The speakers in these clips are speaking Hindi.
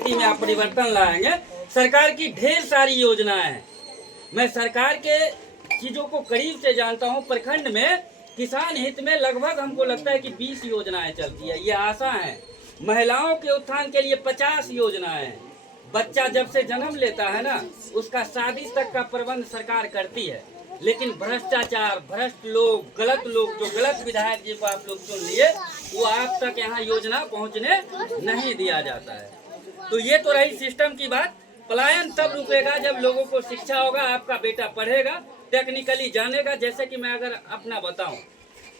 स्थिति में आप परिवर्तन लाएंगे। सरकार की ढेर सारी योजनाएं हैं, मैं सरकार के चीज़ों को करीब से जानता हूं। प्रखंड में किसान हित में लगभग हमको लगता है कि 20 योजनाएं चलती है। ये आशा है, महिलाओं के उत्थान के लिए 50 योजनाएं हैं। बच्चा जब से जन्म लेता है ना, उसका शादी तक का प्रबंध सरकार करती है। लेकिन भ्रष्टाचार, भ्रष्ट लोग, गलत लोग, जो गलत विधायक जी को आप लोग चुन लिए, वो आप तक यहाँ योजना पहुँचने नहीं दिया जाता है। तो ये तो रही सिस्टम की बात। पलायन तब रुकेगा जब लोगों को शिक्षा होगा। आपका बेटा पढ़ेगा, टेक्निकली जानेगा। जैसे कि मैं अगर अपना बताऊं,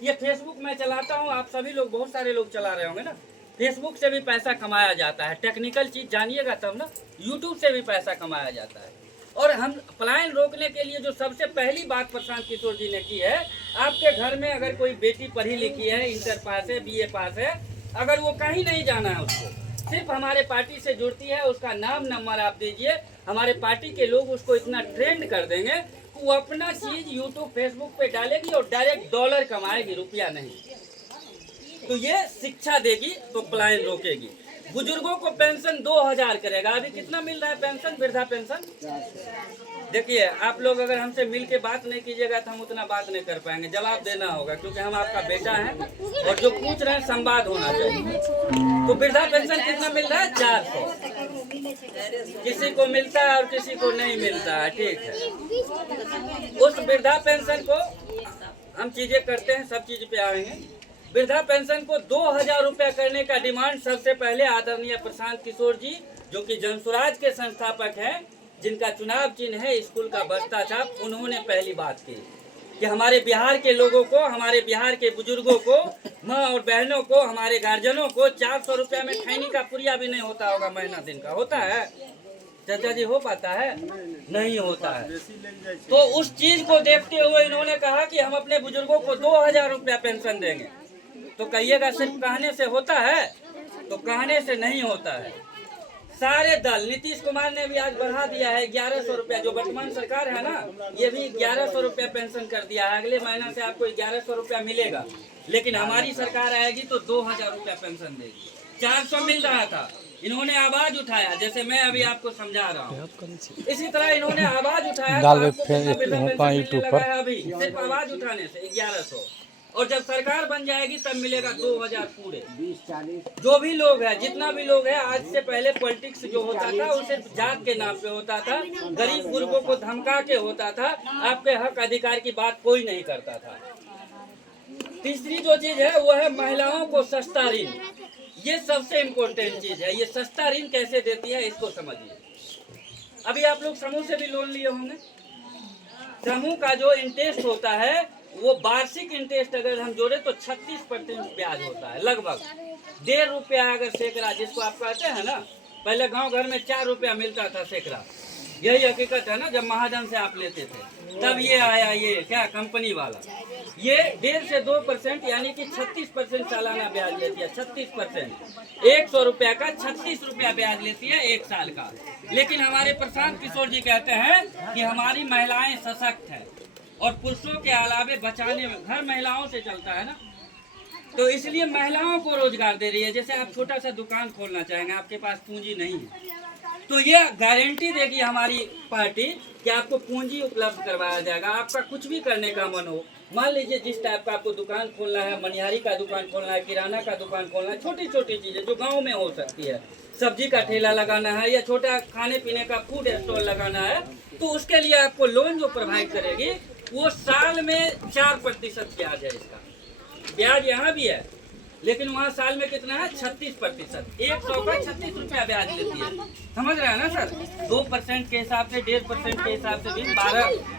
ये फेसबुक मैं चलाता हूं, आप सभी लोग, बहुत सारे लोग चला रहे होंगे ना। फेसबुक से भी पैसा कमाया जाता है, टेक्निकल चीज़ जानिएगा तब ना। यूट्यूब से भी पैसा कमाया जाता है। और हम पलायन रोकने के लिए जो सबसे पहली बात प्रशांत किशोर जी ने की है, आपके घर में अगर कोई बेटी पढ़ी लिखी है, इंटर पास है, BA पास है, अगर वो कहीं नहीं जाना है, उसको सिर्फ हमारे पार्टी से जुड़ती है, उसका नाम नंबर आप दीजिए, हमारे पार्टी के लोग उसको इतना ट्रेंड कर देंगे कि वो अपना चीज़ यूट्यूब फेसबुक पे डालेगी और डायरेक्ट डॉलर कमाएगी, रुपया नहीं। तो ये शिक्षा देगी तो पलायन रोकेगी। बुजुर्गों को पेंशन 2000 करेगा। अभी कितना मिल रहा है पेंशन, वृद्धा पेंशन? देखिए, आप लोग अगर हमसे मिल के बात नहीं कीजिएगा तो हम उतना बात नहीं कर पाएंगे। जवाब देना होगा, क्योंकि हम आपका बेटा हैं और जो पूछ रहे हैं संवाद होना चाहिए। तो वृद्धा पेंशन कितना मिल रहा है? 400। किसी को मिलता है और किसी को नहीं मिलता है, ठीक है। उस वृद्धा पेंशन को हम चीजें करते हैं, सब चीज पे आएंगे। वृद्धा पेंशन को 2000 रुपया करने का डिमांड सबसे पहले आदरणीय प्रशांत किशोर जी, जो कि जनसुराज के संस्थापक हैं, जिनका चुनाव चिन्ह है स्कूल का बस्ता छाप, उन्होंने पहली बात की कि हमारे बिहार के लोगों को, हमारे बिहार के बुजुर्गों को, माँ और बहनों को, हमारे गार्जियनों को 400 रुपया में खैनी का पुरिया भी नहीं होता होगा महीना दिन का। होता है चाचा जी? हो पाता है? नहीं होता है। तो उस चीज को देखते हुए इन्होंने कहा कि हम अपने बुजुर्गों को 2000 रुपया पेंशन देंगे। तो कहिएगा सिर्फ कहने से होता है? तो कहने से नहीं होता है। सारे दल, नीतीश कुमार ने भी आज बढ़ा दिया है 1100 रुपया, जो वर्तमान सरकार है ना, ये भी 1100 रुपया पेंशन कर दिया है। अगले महीना से आपको 1100 रुपया मिलेगा। लेकिन हमारी सरकार आएगी तो 2000 रुपया पेंशन देगी। 400 मिल रहा था, इन्होंने आवाज उठाया, जैसे मैं अभी आपको समझा रहा हूँ, इसी तरह इन्होंने आवाज उठाया। अभी सिर्फ आवाज उठाने से 1100, और जब सरकार बन जाएगी तब मिलेगा 2000 पूरे। 20-40 जो भी लोग है, जितना भी लोग है, आज से पहले पॉलिटिक्स जो होता था वो सिर्फ जात के नाम पे होता था, गरीब गुरबों को धमका के होता था, आपके हक अधिकार की बात कोई नहीं करता था। तीसरी जो चीज है वो है महिलाओं को सस्ता ऋण। ये सबसे इम्पोर्टेंट चीज है। ये सस्ता ऋण कैसे देती है इसको समझिए। अभी आप लोग समूह से भी लोन लिए होंगे। समूह का जो इंटरेस्ट होता है वो वार्षिक इंटरेस्ट अगर हम जोड़े तो 36% ब्याज होता है, लगभग 1.5 रुपया अगर सैकड़ा, जिसको आप कहते हैं ना। पहले गांव घर में 4 रुपया मिलता था सैकड़ा, यही हकीकत है ना। जब महाजन से आप लेते थे तब ये आया, ये क्या कंपनी वाला, ये 1.5 से 2% यानी कि 36% सालाना ब्याज लेती है। 36%, 100 रुपया का 36 रुपया ब्याज लेती है 1 साल का। लेकिन हमारे प्रशांत किशोर जी कहते हैं कि हमारी महिलाएं सशक्त हैं और पुरुषों के अलावे बचाने में घर महिलाओं से चलता है ना, तो इसलिए महिलाओं को रोजगार दे रही है। जैसे आप छोटा सा दुकान खोलना चाहेंगे, आपके पास पूंजी नहीं है, तो ये गारंटी देगी हमारी पार्टी कि आपको पूंजी उपलब्ध करवाया जाएगा। आपका कुछ भी करने का मन हो, मान लीजिए जिस टाइप का आपको दुकान खोलना है, मनिहारी का दुकान खोलना है, किराना का दुकान खोलना है, छोटी छोटी चीजें जो गाँव में हो सकती है, सब्जी का ठेला लगाना है या छोटा खाने पीने का फूड स्टॉल लगाना है, तो उसके लिए आपको लोन जो प्रोवाइड करेगी वो साल में 4% ब्याज है। इसका ब्याज यहाँ भी है, लेकिन वहाँ साल में कितना है? 36%। 100 का 36 रुपया ब्याज लेती है। समझ रहे हैं ना सर? 2% के हिसाब से, 1.5% के हिसाब से भी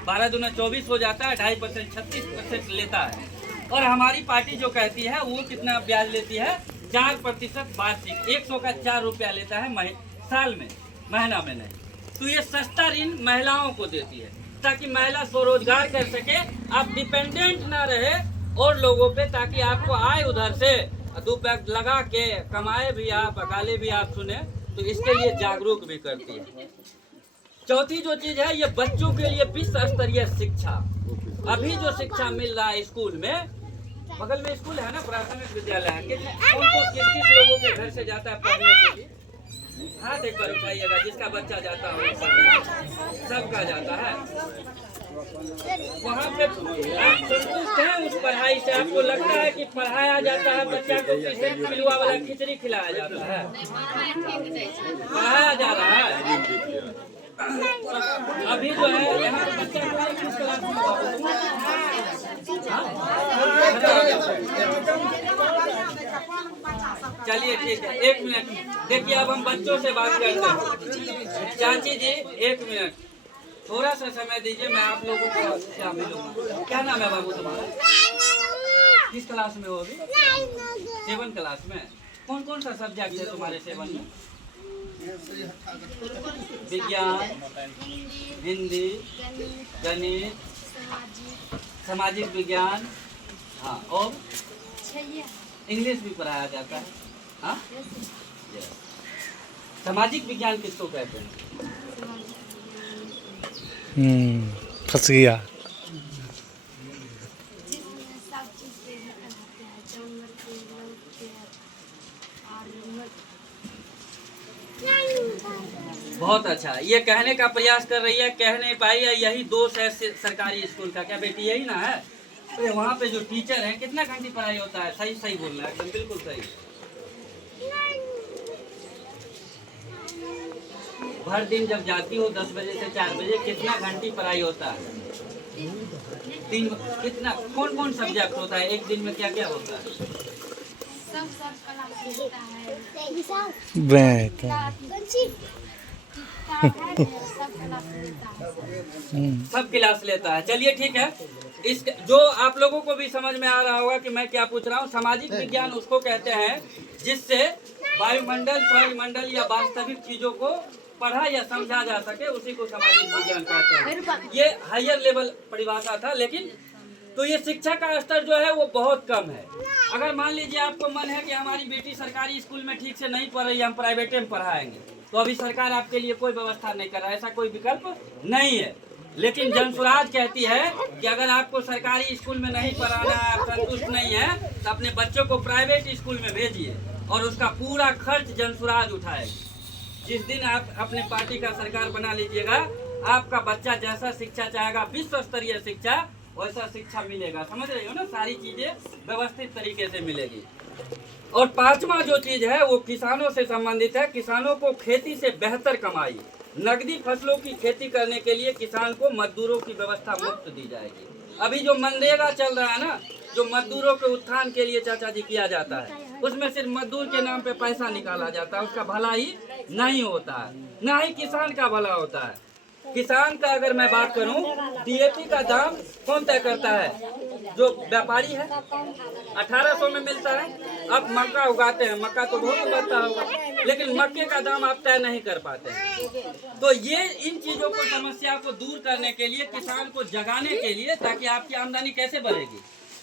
12 दूना 24 हो जाता है। 2.5% 36% लेता है। और हमारी पार्टी जो कहती है वो कितना ब्याज लेती है? 4% वार्षिक। 100 का 4 रुपया लेता है साल में, महीना में नहीं। तो ये सस्ता ऋण महिलाओं को देती है ताकि महिला स्वरोजगार कर सके, आप डिपेंडेंट ना रहे और लोगों पे, ताकि आपको आए उधर से 2 पैक लगा के कमाए भी आप, अकाले भी आप सुने, तो इसके लिए जागरूक भी करती है। चौथी जो चीज है, ये बच्चों के लिए विश्व स्तरीय शिक्षा। अभी जो शिक्षा मिल रहा है स्कूल में, बगल में स्कूल है ना, प्राथमिक विद्यालय है, किस किस लोगों के घर से जाता है पढ़ने के लिए? हाथ एक बार उठाइएगा, जिसका बच्चा जाता हो, सबका जाता है। वहाँ पे आप संतुष्ट हैं उस पढ़ाई से? आपको लगता है कि पढ़ाया जाता है बच्चा को, किसी पिलुआ वाला खिचड़ी खिलाया जाता है? पढ़ाया जा रहा है। अभी जो है यहाँ पे बच्चा को किस क्लास में चलिए ठीक है, 1 मिनट देखिए। अब हम बच्चों से बात करते हैं। चाची जी 1 मिनट थोड़ा सा समय दीजिए, मैं आप लोगों को क्या मिलूंगा। क्या नाम है बाबू तुम्हारा? किस क्लास में हो अभी? 7 क्लास में। कौन कौन सा सब्जेक्ट है तुम्हारे 7 में? विज्ञान, हिंदी, गणित, सामाजिक विज्ञान, हाँ, और इंग्लिश भी पढ़ाया जाता है। हाँ, सामाजिक विज्ञान किसको कहते हैं? फंस गया। बहुत अच्छा, ये कहने का प्रयास कर रही है, कह नहीं पाई है। यही दोष है सरकारी स्कूल का। क्या बेटी यही ना है? तो वहाँ पे जो टीचर है, कितना घंटे पढ़ाई होता है? सही सही बोल रहा है, एकदम बिल्कुल सही। भर दिन जब जाती हो 10 बजे से 4 बजे, कितना घंटे पढ़ाई होता है? 3। कितना? कौन कौन सब्जेक्ट होता है एक दिन में? क्या क्या होता है? सब क्लास लेता है। चलिए ठीक है, इस जो आप लोगों को भी समझ में आ रहा होगा कि मैं क्या पूछ रहा हूँ। सामाजिक विज्ञान उसको कहते हैं जिससे वायुमंडल, परिमंडल या वास्तविक चीजों को पढ़ा या समझा जा सके, उसी को सामाजिक विज्ञान कहते हैं। ये हायर लेवल परिभाषा था, लेकिन तो ये शिक्षा का स्तर जो है वो बहुत कम है। अगर मान लीजिए आपको मन है कि हमारी बेटी सरकारी स्कूल में ठीक से नहीं पढ़ रही है, हम प्राइवेट में पढ़ाएंगे, तो अभी सरकार आपके लिए कोई व्यवस्था नहीं कर रहा है, ऐसा कोई विकल्प नहीं है। लेकिन जनसुराज कहती है कि अगर आपको सरकारी स्कूल में नहीं पढ़ाना, आप संतुष्ट नहीं है, तो अपने बच्चों को प्राइवेट स्कूल में भेजिए और उसका पूरा खर्च जनसुराज उठाएगी। जिस दिन आप अपने पार्टी का सरकार बना लीजिएगा, आपका बच्चा जैसा शिक्षा चाहेगा, विश्व स्तरीय शिक्षा, वैसा शिक्षा मिलेगा। समझ रही हो ना? सारी चीजें व्यवस्थित तरीके से मिलेगी। और 5वां जो चीज है वो किसानों से संबंधित है। किसानों को खेती से बेहतर कमाई, नकदी फसलों की खेती करने के लिए किसान को मजदूरों की व्यवस्था मुफ्त दी जाएगी। अभी जो मनरेगा चल रहा है ना, जो मजदूरों के उत्थान के लिए चाचा जी किया जाता है, उसमें सिर्फ मजदूर के नाम पे पैसा निकाला जाता है, उसका भला ही नहीं होता है, ना ही किसान का भला होता है। किसान का अगर मैं बात करूं, डीएपी का दाम कौन तय करता है? जो व्यापारी है। 1800 में मिलता है। अब मक्का उगाते हैं, मक्का तो बहुत उगाता होगा, लेकिन मक्के का दाम आप तय नहीं कर पाते हैं। तो ये इन चीजों को, समस्या को दूर करने के लिए, किसान को जगाने के लिए, ताकि आपकी आमदनी कैसे बढ़ेगी।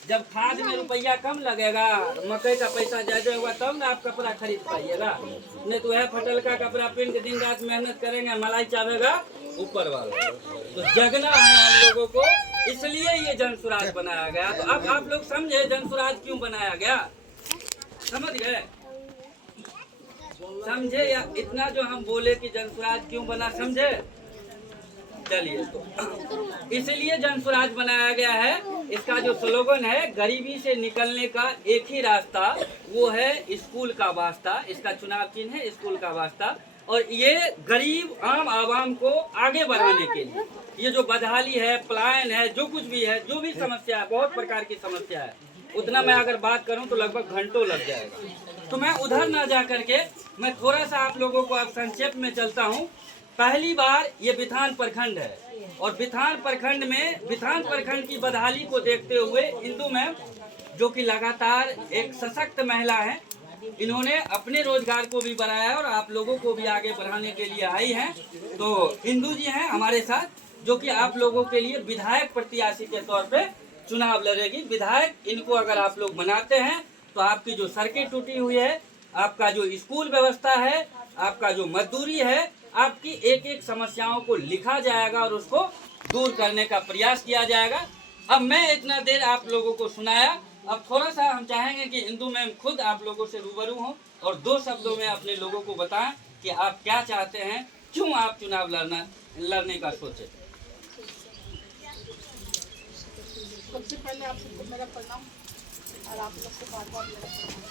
जब खाद में रुपया कम लगेगा, मकई का पैसा ज्यादा होगा, तब ना आप कपड़ा खरीद पाइएगा। नहीं तो वह फटल का कपड़ा पहन के दिन रात मेहनत करेंगे, मलाई चावेगा ऊपर वाला। तो जगना है हम लोगों को, इसलिए ये जनसुराज बनाया गया। तो अब आप लोग समझे जनसुराज क्यों बनाया गया? समझ गए? समझे? या इतना जो हम बोले कि जनसुराज क्यों बना, समझे? चलिए, तो इसलिए जनसुराज बनाया गया है। इसका जो स्लोगन है, गरीबी से निकलने का एक ही रास्ता, वो है स्कूल का वास्ता। इसका चुनाव चिन्ह है स्कूल का वास्ता। और ये गरीब आम आवाम को आगे बढ़ाने के लिए, ये जो बदहाली है, पलायन है, जो कुछ भी है, जो भी समस्या है, बहुत प्रकार की समस्या है, उतना मैं अगर बात करूं तो लगभग घंटों लग जाएगा। तो मैं उधर ना जा करके मैं थोड़ा सा आप लोगों को अब संक्षेप में चलता हूं। पहली बार ये बिथान प्रखंड है, और बिथान प्रखंड में, बिथान प्रखंड की बदहाली को देखते हुए इंदु मैम, जो कि लगातार एक सशक्त महिला है, इन्होंने अपने रोजगार को भी बढ़ाया और आप लोगों को भी आगे बढ़ाने के लिए आई हैं। तो इंदु जी हैं हमारे साथ, जो कि आप लोगों के लिए विधायक प्रत्याशी के तौर पे चुनाव लड़ेगी। विधायक इनको अगर आप लोग बनाते हैं तो आपकी जो सड़कें टूटी हुई है, आपका जो स्कूल व्यवस्था है, आपका जो मजदूरी है, आपकी एक एक समस्याओं को लिखा जाएगा और उसको दूर करने का प्रयास किया जाएगा। अब मैं इतना देर आप लोगों को सुनाया, अब थोड़ा सा हम चाहेंगे कि इंदु मैम खुद आप लोगों से रूबरू हों और 2 शब्दों में अपने लोगों को बताएं कि आप क्या चाहते हैं, क्यों आप चुनाव लड़ने का सोचे। सबसे पहले आप सबको मेरा प्रणाम और आप लोग को बार बार मेरा प्रणाम।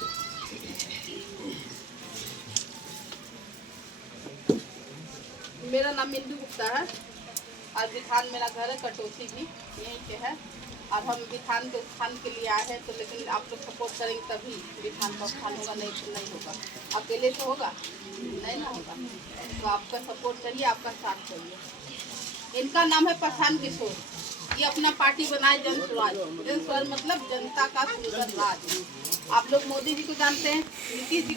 मेरा नाम इंदु गुप्ता है और विधान मेरा घर है कटौती भी यहीं पे है। और हम विधान के उत्थान के लिए आए हैं, तो लेकिन आप लोग सपोर्ट करेंगे तभी विधान का उत्थान होगा, नहीं तो नहीं होगा। अकेले तो होगा नहीं ना होगा, तो आपका सपोर्ट चाहिए, आपका साथ चाहिए। इनका नाम है प्रशांत किशोर, ये अपना पार्टी बनाए जन स्वराज। जन स्वराज मतलब जनता का सुंदर राज। आप लोग मोदी जी को जानते हैं, नीतीश जी